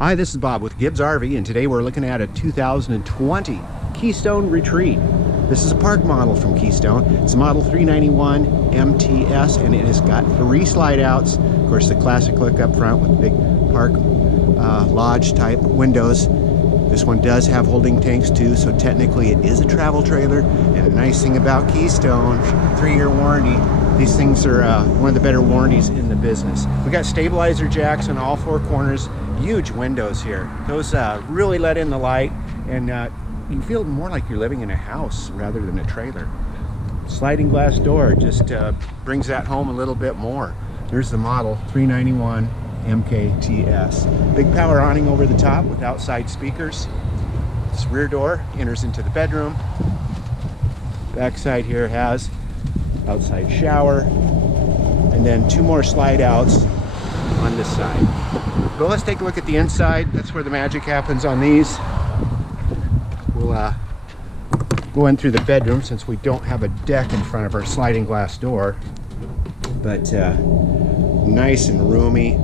Hi, this is Bob with Gibbs RV, and today we're looking at a 2020 Keystone Retreat. This is a park model from Keystone. It's a model 391 MTS, and it has got 3 slide outs. Of course, the classic look up front with big park lodge type windows. This one does have holding tanks too, so technically it is a travel trailer. And the nice thing about Keystone, 3-year warranty. These things are one of the better warranties in the business. We got stabilizer jacks on all 4 corners. Huge windows here. Those really let in the light, and you feel more like you're living in a house rather than a trailer. Sliding glass door just brings that home a little bit more. There's the model 391 MKTS. Big power awning over the top with outside speakers. This rear door enters into the bedroom. Backside here has outside shower, and then 2 more slide outs on this side. But let's take a look at the inside. That's where the magic happens on these. We'll go in through the bedroom since we don't have a deck in front of our sliding glass door. But nice and roomy.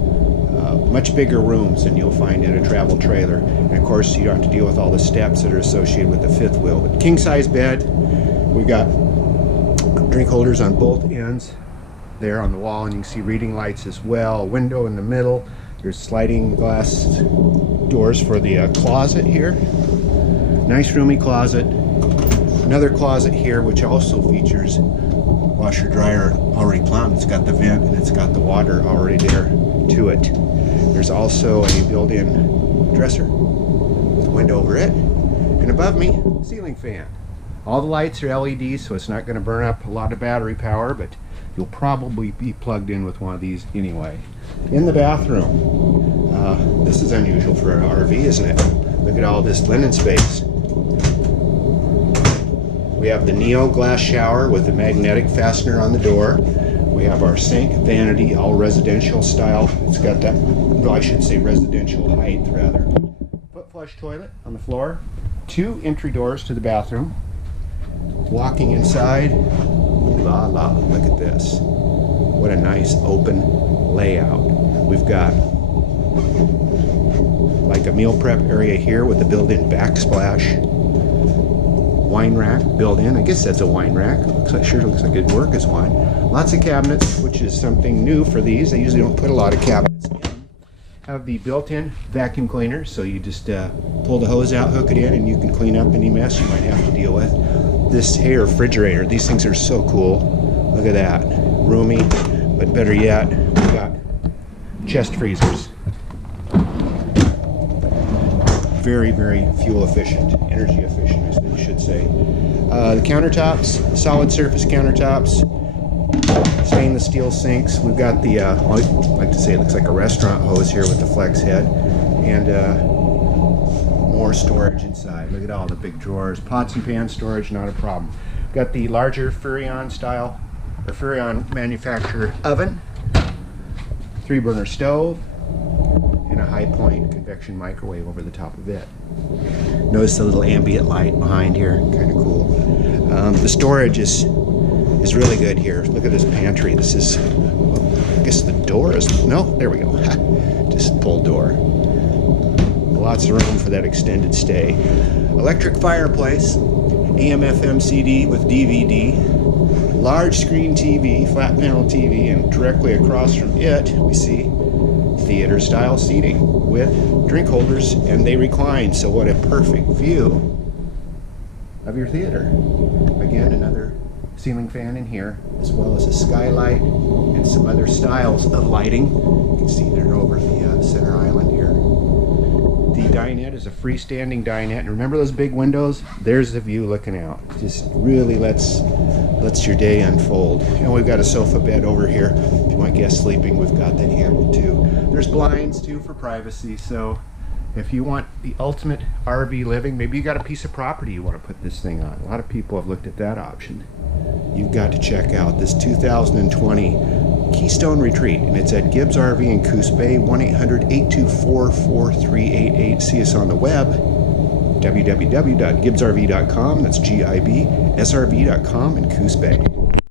Much bigger rooms than you'll find in a travel trailer. And of course, you don't have to deal with all the steps that are associated with the 5th wheel. But king size bed. We've got drink holders on both ends there on the wall, and you can see reading lights as well. A window in the middle. There's sliding glass doors for the closet here. Nice roomy closet. Another closet here which also features washer dryer already plumbed. It's got the vent and it's got the water already there to it. There's also a built-in dresser with a window over it, and above me, ceiling fan. All the lights are LED, so it's not going to burn up a lot of battery power, but you'll probably be plugged in with one of these anyway. In the bathroom, this is unusual for an RV, isn't it? Look at all this linen space. We have the Neo glass shower with the magnetic fastener on the door. We have our sink, vanity, all residential style. It's got that, well, I should say residential height rather. Foot flush toilet on the floor. 2 entry doors to the bathroom. Walking inside, ooh la la, look at this. What a nice open layout. We've got like a meal prep area here with a built-in backsplash. Wine rack built in. I guess that's a wine rack. Sure looks like it'd work as one. Lots of cabinets, which is something new for these. They usually don't put a lot of cabinets in. Have the built-in vacuum cleaner, so you just pull the hose out, hook it in, and you can clean up any mess you might have to deal with. This hay refrigerator, these things are so cool. Look at that. Roomy, but better yet, we've got chest freezers. Very, very fuel efficient, energy efficient, I should say. The countertops, solid surface countertops, stainless steel sinks. We've got the, I like to say it looks like a restaurant hose here with the flex head, and more storage inside. Look at all the big drawers. Pots and pan storage, not a problem. Got the larger Furrion style, or Furrion manufacturer oven, 3-burner stove, and a high point convection microwave over the top of it. Notice the little ambient light behind here, kind of cool. The storage is really good here. Look at this pantry. This is, I guess the door is, no, there we go. Just pull door. Lots of room for that extended stay. Electric fireplace, AM/FM CD with DVD, large screen TV, flat panel TV, and directly across from it we see theater style seating with drink holders, and they recline, so what a perfect view of your theater. Again, another ceiling fan in here, as well as a skylight and some other styles of lighting. You can see they're over the center island here. The dinette is a freestanding dinette, and remember those big windows? There's the view looking out. Just really lets your day unfold. And we've got a sofa bed over here. If you want guests sleeping, we've got that handled too. There's blinds too for privacy, so if you want the ultimate RV living, maybe you got a piece of property you want to put this thing on. A lot of people have looked at that option. You've got to check out this 2020 Keystone Retreat, and it's at Gibbs RV in Coos Bay, 1-800-824-4388. See us on the web, www.gibbsrv.com. That's GIBSRV.com in Coos Bay.